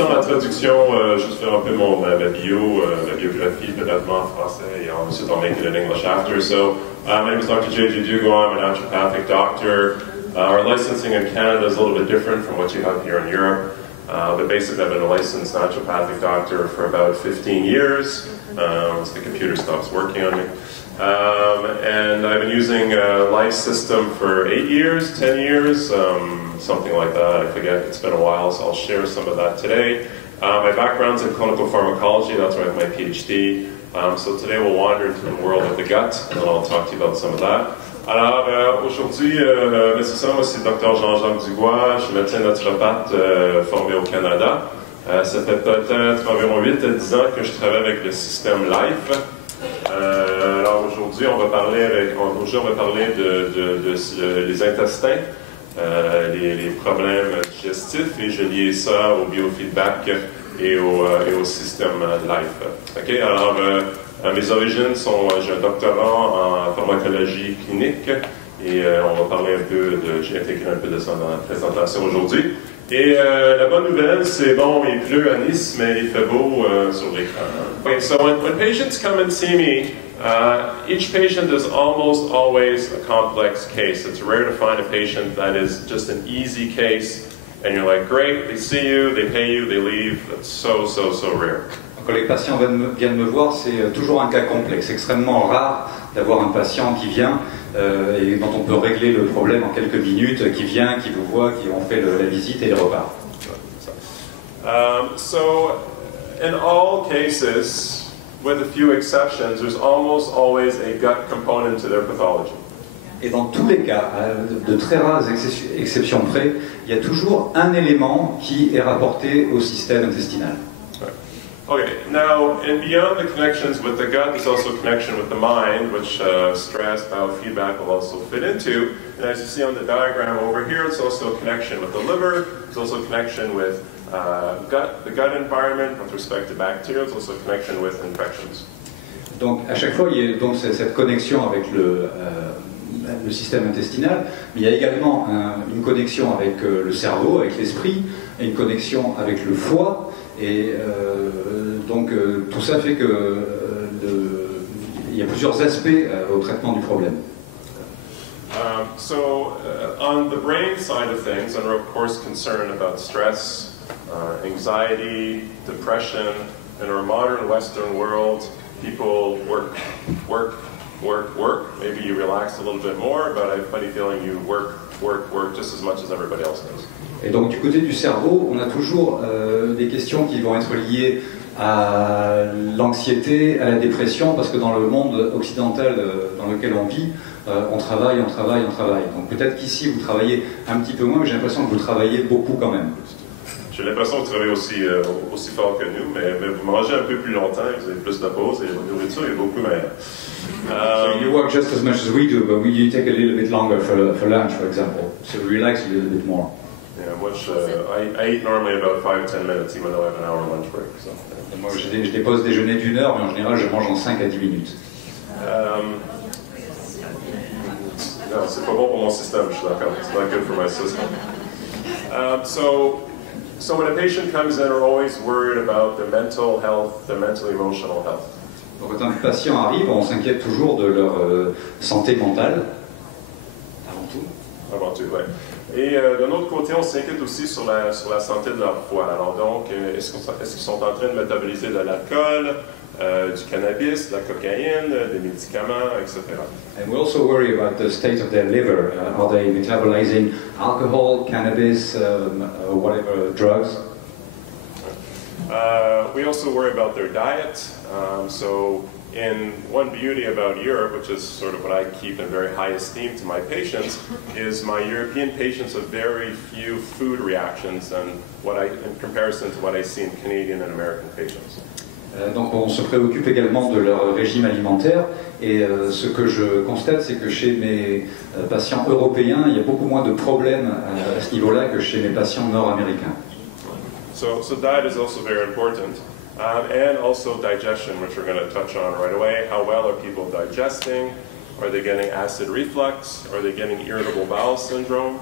faire ma traduction, juste faire un peu ma biographie brièvement en français, et ensuite I'll make it in English after. So, my name is Dr. Jean-Jacques DUGOUA. I'm a naturopathic doctor. Our licensing in Canada is a little bit different from what you have here in Europe. But basically, I've been a licensed naturopathic doctor for about 15 years. Once the computer stops working on me. And I've been using Life System for 8 years, 10 years, something like that. I forget, it's been a while, so I'll share some of that today. My background's in clinical pharmacology, that's where I have my PhD. So today we'll wander into the world of the gut, and then I'll talk to you about some of that. Alors, aujourd'hui, c'est ça, moi c'est Dr. Jean-Jacques DUGOUA, je suis médecin naturopathe formé au Canada. Ça fait peut-être environ 8 à 10 ans que je travaille avec le système Life. Alors aujourd'hui, on va parler des intestins, les problèmes digestifs, et je liais ça au biofeedback et au système Life. Okay, alors, mes origines sont, j'ai un doctorat en pharmacologie clinique, et on va parler un peu j'ai intégré un peu de ça dans la présentation aujourd'hui. Et la bonne nouvelle, c'est bon, il pleut à Nice, mais il fait beau sur l'écran. Okay, so when patients come and see me, each patient is almost always a complex case. It's rare to find a patient that is just an easy case, and you're like, great, they see you, they pay you, they leave. That's so rare. Quand les patients viennent me voir, c'est toujours un cas complexe. C'est extrêmement rare d'avoir un patient qui vient et dont on peut régler le problème en quelques minutes, qui vient, qui vous voit, qui ont fait la visite et il repart. So, in all cases, with a few exceptions, there's almost always a gut component to their pathology. Et dans tous les cas, de très rares exceptions près, il y a toujours un élément qui est rapporté au système intestinal. Okay, now, and beyond the connections with the gut, there's also a connection with the mind, which stress, biofeedback will also fit into. And as you see on the diagram over here, it's also a connection with the liver. There's also a connection with the gut environment with respect to bacteria. There's also a connection with infections. Donc, à chaque fois, il y a donc cette connexion avec le système intestinal, mais il y a également une connexion avec le cerveau, avec l'esprit, et une connexion avec le foie. Et donc tout ça fait que il y a plusieurs aspects au traitement du problème. So on the brain side of things, and we're of course concerned about stress, anxiety, depression. In our modern Western world, people work. Maybe you relax a little bit more, but I have a funny feeling you work just as much as everybody else does. Et donc du côté du cerveau, on a toujours des questions qui vont être liées à l'anxiété, à la dépression, parce que dans le monde occidental dans lequel on vit, on travaille. Donc peut-être qu'ici vous travaillez un petit peu moins, mais j'ai l'impression que vous travaillez beaucoup quand même. J'ai l'impression que vous travaillez aussi fort que nous, mais vous mangez un peu plus longtemps, vous avez plus de pauses, et la nourriture est beaucoup meilleure. So you work just as much as we do, but you take a little bit longer for lunch, for example, so you relax a little bit more. Yeah, I eat normally about 5-10 minutes, even though I have an hour lunch break. So. Moi, je dépose déjeuner d'1 heure, mais en général, je mange en 5 à 10 minutes. Non, c'est pas bon pour mon système, je suis d'accord. It's not good for my system. So when a patient comes in, we're always worried about their mental health, their mental emotional health. Donc, quand un patient arrive, on s'inquiète toujours de leur santé mentale, avant tout. Avant tout, oui. Et d'un autre côté, on s'inquiète aussi sur la santé de leur foie. Alors donc, est-ce qu'ils sont en train de métaboliser de l'alcool, du cannabis, de la cocaïne, des médicaments, etc. And we also worry about the state of their liver. Are they metabolizing alcohol, cannabis, or whatever, drugs? We also worry about their diet. So in one beauty about Europe, which is sort of what I keep in very high esteem to my patients, is my European patients have very few food reactions in comparison to what I see in Canadian and American patients. Donc on se préoccupe également de leur régime alimentaire et ce que je constate, c'est que chez mes patients européens, il y a beaucoup moins de problèmes à ce niveau-là que chez mes patients nord-américains. So diet is also very important. And also digestion, which we're going to touch on right away. How well are people digesting? Are they getting acid reflux? Are they getting irritable bowel syndrome?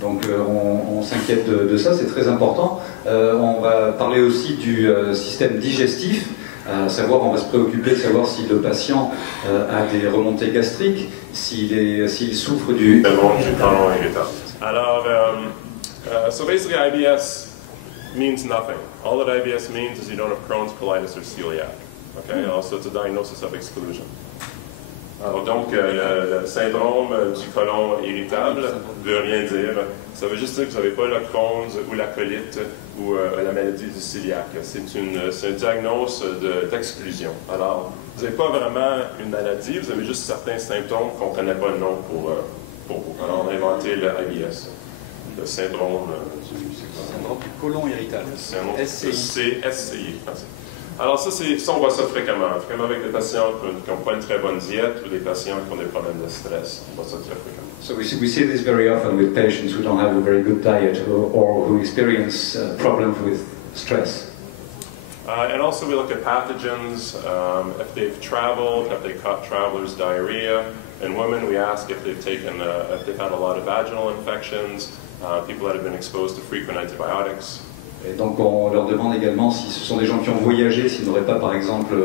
Donc on s'inquiète de ça, c'est très important. On va parler aussi du système digestif, à savoir on va se préoccuper de savoir si le patient a des remontées gastriques, s'il souffre du... Alors, so basically IBS means nothing. All that IBS means is you don't have Crohn's, colitis, or celiac. Okay, also it's a diagnosis of exclusion. Alors donc, le syndrome du côlon irritable ne veut rien dire. Ça veut juste dire que vous n'avez pas le Crohn's ou la colite ou la maladie du cœliaque. C'est un diagnostic d'exclusion. Alors, vous n'avez pas vraiment une maladie, vous avez juste certains symptômes qu'on ne connaît pas le nom pour vous. Alors, on a inventé le IBS, le syndrome du côlon irritable. SCI. Alors ça, on voit ça fréquemment avec des patients qui n'ont pas une très bonne diète ou des patients qui ont des problèmes de stress. On voit ça très fréquemment. So we see this very often with patients who don't have a very good diet or who experience problems with stress. And also we look at pathogens, if they've traveled, if they've caught travelers' diarrhea. In women, we ask if they've had a lot of vaginal infections, people that have been exposed to frequent antibiotics. Et donc on leur demande également si ce sont des gens qui ont voyagé, s'ils n'auraient pas par exemple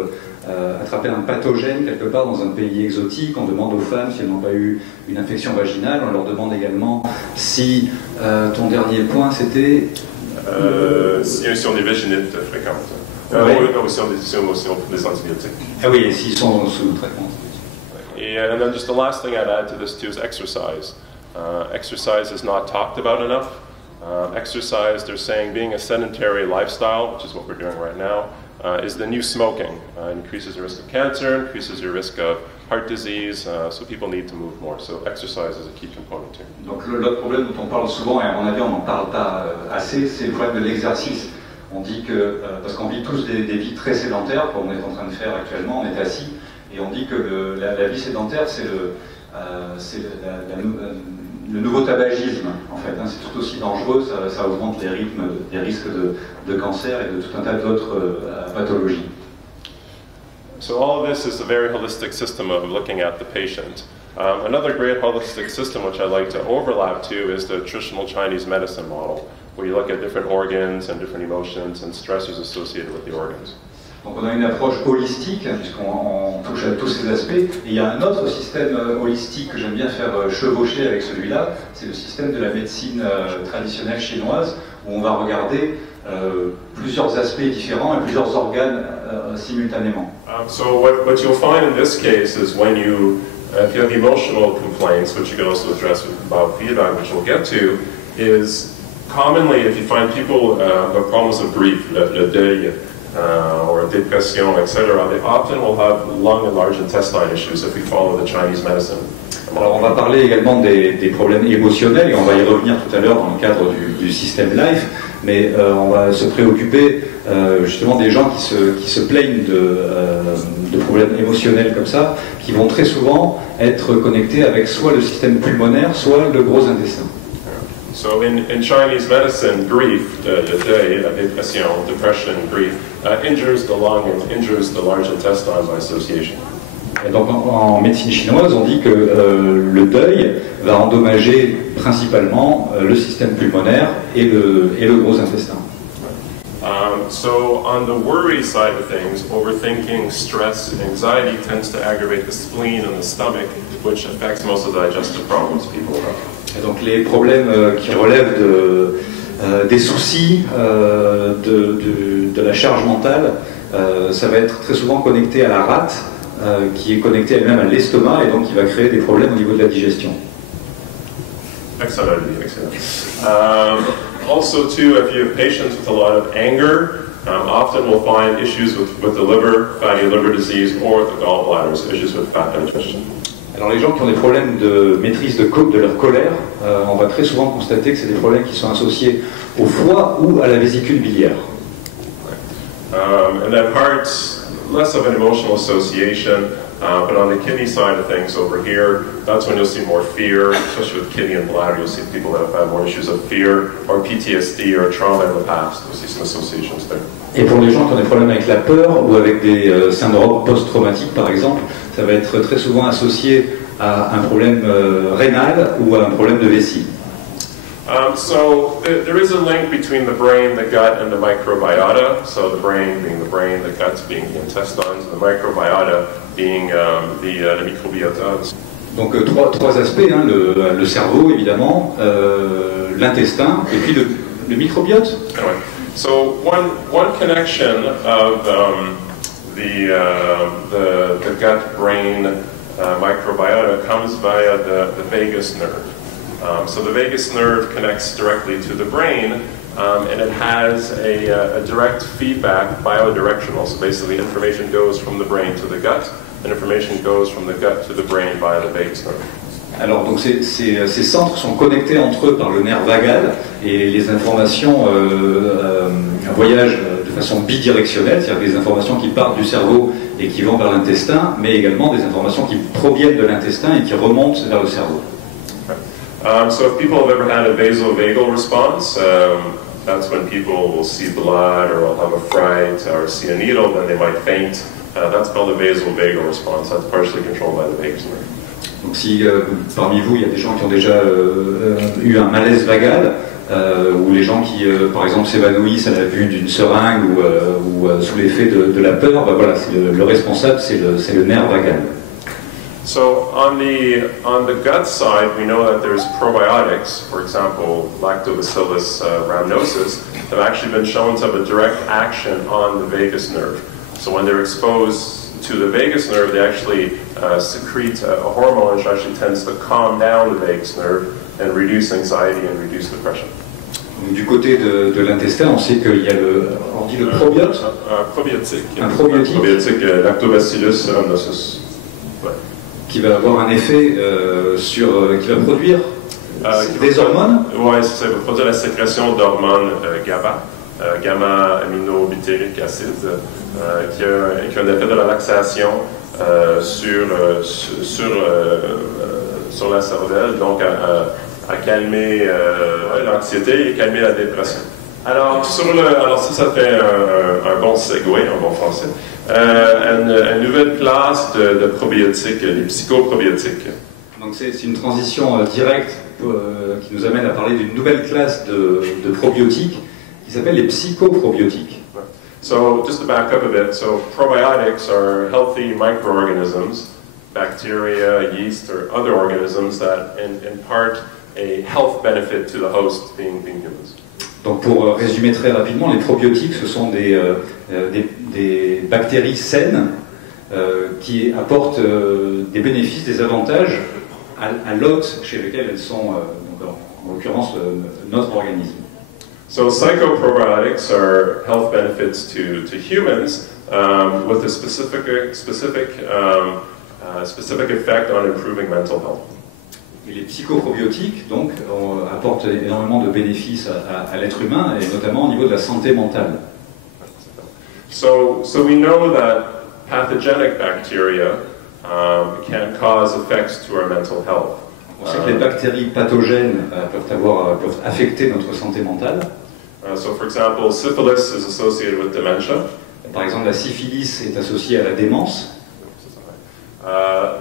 attrapé un pathogène quelque part dans un pays exotique. On demande aux femmes si elles n'ont pas eu une infection vaginale. On leur demande également si ton dernier point c'était... si on des vaginites fréquentes. Aussi on des antibiotiques. Ah oui, et s'ils sont sous traitement. And then just the last thing I'd add to this too is exercise. Exercise is not talked about enough. Exercise, they're saying being a sedentary lifestyle, which is what we're doing right now, is the new smoking. Increases the risk of cancer, increases your risk of heart disease, so people need to move more. So exercise is a key component too. Donc l'autre problème dont on parle souvent, et à mon avis on n'en parle pas assez, c'est le problème de l'exercice. On dit que, parce qu'on vit tous des vies très sédentaires, comme on est en train de faire actuellement, on est assis, et on dit que la vie sédentaire c'est le nouveau tabagisme, en fait. C'est tout aussi dangereux, ça augmente les risques de cancer et de tout un tas d'autres pathologies. So all of this is a very holistic system of looking at the patient. Another great holistic system which I like to overlap to is the traditional Chinese medicine model, where you look at different organs and different emotions and stressors associated with the organs. Donc on a une approche holistique, puisqu'on touche à tous ces aspects. Et il y a un autre système holistique que j'aime bien faire chevaucher avec celui-là, c'est le système de la médecine traditionnelle chinoise, où on va regarder plusieurs aspects différents et plusieurs organes simultanément. So what you'll find in this case is when if you have emotional complaints, which you can also address with biofeedback, which we'll get to, is commonly if you find people with problems of grief, le deuil, or depression, etc., they often will have lung and large intestine issues if we follow the Chinese medicine. Alors on va parler également des problèmes émotionnels et on va y revenir tout à l'heure dans le cadre du système LIFE, mais on va se préoccuper justement des gens qui se plaignent de problèmes émotionnels comme ça, qui vont très souvent être connectés avec soit le système pulmonaire, soit le gros intestin. So in Chinese medicine, grief, the deuil, la dépression, depression, grief, injures the lung and injures the large intestine by association. Et donc en médecine chinoise, on dit que le deuil va endommager principalement le système pulmonaire et le gros intestin. So on the worry side of things, overthinking, stress, and anxiety tends to aggravate the spleen and the stomach, which affects most of the digestive problems people have. Et donc les problèmes qui relèvent des soucis, de la charge mentale, ça va être très souvent connecté à la rate, qui est connectée elle-même à l'estomac et donc qui va créer des problèmes au niveau de la digestion. Excellent. Also, too, if you have patients with a lot of anger, often we'll find issues with the liver, fatty liver disease, or with the gallbladders, issues with fat digestion. Alors les gens qui ont des problèmes de maîtrise de leur colère, on va très souvent constater que c'est des problèmes qui sont associés au foie ou à la vésicule biliaire. And then heart, less of an emotional association, but on the kidney side of things over here, that's when you'll see more fear, especially with kidney and bladder. You'll see people that have had more issues of fear or PTSD or trauma in the past. You'll see some associations there. Et pour les gens qui ont des problèmes avec la peur ou avec des syndromes post-traumatiques par exemple, ça va être très souvent associé à un problème rénal ou à un problème de vessie. So there is a link between the brain, the gut, and the microbiota. So the brain being the brain, the gut being the intestines, and the microbiota being the microbiota. Donc trois aspects, hein, le cerveau évidemment, l'intestin et puis le microbiote. Anyway, so one connection of the gut-brain microbiota comes via the vagus nerve. So the vagus nerve connects directly to the brain, and it has a direct feedback, biodirectional. So basically information goes from the brain to the gut, and information goes from the gut to the brain via the vagus nerve. Alors donc ces centres sont connectés entre eux par le nerf vagal et les informations voyagent de façon bidirectionnelle, c'est-à-dire des informations qui partent du cerveau et qui vont vers l'intestin, mais également des informations qui proviennent de l'intestin et qui remontent vers le cerveau. So if people have ever had a vasovagal response, that's when people will see blood or will have a fright or see a needle, then they might faint. That's called a vasovagal response. That's partially controlled by the vagus nerve. Donc si parmi vous il y a des gens qui ont déjà eu un malaise vagal, ou les gens qui par exemple s'évanouissent à la vue d'une seringue ou sous l'effet de la peur, bah voilà, le responsable c'est le nerf vagal. So on the gut side, we know that there's probiotics, for example, Lactobacillus rhamnosus, have actually been shown to have a direct action on the vagus nerve. So when they're exposed to the vagus nerve, they actually secrete a hormone which actually tends to calm down the vagus nerve and reduce anxiety and reduce depression. Du côté de l'intestin, on sait qu'il y a on dit le probiote. Un probiotique. Un probiotique. Un probiotique Lactobacillus rhamnosus. Ouais. Qui va avoir un effet qui va produire des hormones. Oui, ça va produire la sécrétion d'hormones GABA, gamma-aminobutyric acide, qui a un effet de relaxation sur la cervelle, donc à calmer l'anxiété et calmer la dépression. Alors ça fait un bon segue en bon français. Une nouvelle classe de probiotiques, les psychoprobiotiques. Donc c'est une transition directe qui nous amène à parler d'une nouvelle classe de probiotiques qui s'appelle les psychoprobiotiques. So just to back up a bit, so probiotics are healthy microorganisms, bacteria, yeast, or other organisms that impart a health benefit to the host, being humans. Donc pour résumer très rapidement, les probiotiques ce sont des bactéries saines qui apportent des bénéfices, des avantages à l'hôte chez lequel elles sont, donc en l'occurrence notre organisme. So psychoprobiotics are health benefits to humans with a specific effect on improving mental health. Et les psychoprobiotiques donc apportent énormément de bénéfices à l'être humain et notamment au niveau de la santé mentale. So we know that pathogenic bacteria can cause effects to our mental health. On sait que les bactéries pathogènes peuvent affecter notre santé mentale. So for example, syphilis is associated with dementia. Par exemple, la syphilis est associée à la démence.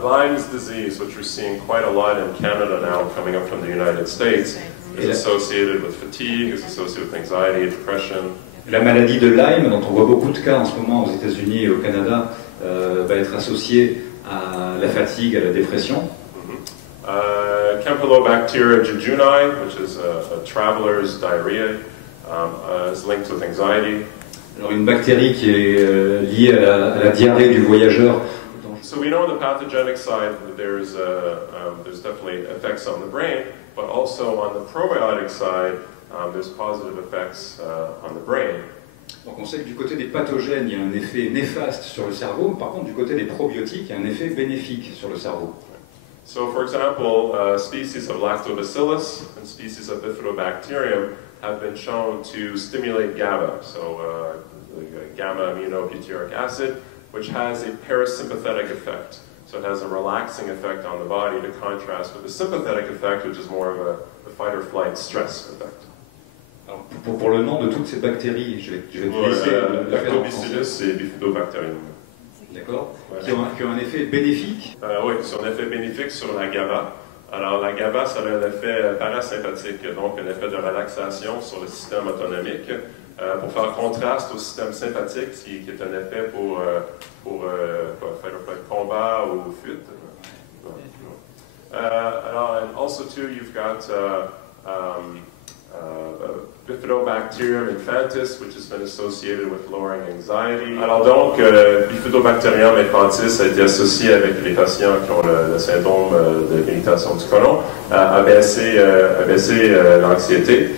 Lyme's disease, which we're seeing quite a lot in Canada now, coming up from the United States, is associated with fatigue, is associated with anxiety, depression. La maladie de Lyme, dont on voit beaucoup de cas en ce moment aux États-Unis et au Canada, va être associée à la fatigue, à la dépression. Campylobacter jejuni, which is a traveler's diarrhea, is linked with anxiety. Alors une bactérie qui est liée à la diarrhée du voyageur. So we know on the pathogenic side that there's definitely effects on the brain, but also on the probiotic side, there's positive effects on the brain. Donc on sait que du côté des pathogènes, il y a un effet néfaste sur le cerveau. Par contre, du côté des probiotiques, il y a un effet bénéfique sur le cerveau. So for example, species of Lactobacillus and species of Bifidobacterium have been shown to stimulate GABA, so gamma-aminobutyric acid, which has a parasympathetic effect. So it has a relaxing effect on the body to contrast with the sympathetic effect, which is more of a fight or flight stress effect. Alors, pour le nom de toutes ces bactéries, je vais te laisser Lactobacillus et Bifidobacterium. D'accord. Ouais. Qui ont un effet bénéfique. Oui, qui ont un effet bénéfique sur la GABA. Alors, la GABA, ça a un effet parasympathique, donc un effet de relaxation sur le système autonomique, pour faire contraste au système sympathique, qui est un effet pour faire combat ou fuite. Alors, and also too, you've got Bifidobacterium infantis, which has been associated with lowering anxiety. Alors donc, Bifidobacterium infantis a été associé avec les patients qui ont le syndrome de l'irritation du côlon, à baisser l'anxiété.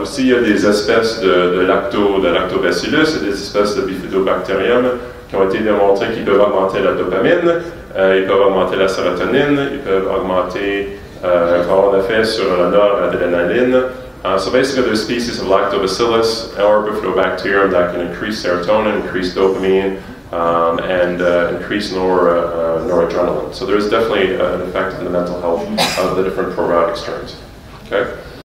Aussi, il y a des espèces de lactobacillus et des espèces de Bifidobacterium qui ont été démontrées qu'ils peuvent augmenter la dopamine, ils peuvent augmenter la sérotonine, ils peuvent augmenter, comme on a fait sur la noradrénaline. So basically, there's species of lactobacillus or bifidobacterium that can increase serotonin, increase dopamine, and increase noradrenaline. So there is definitely an effect on the mental health of the different probiotic strains. Okay.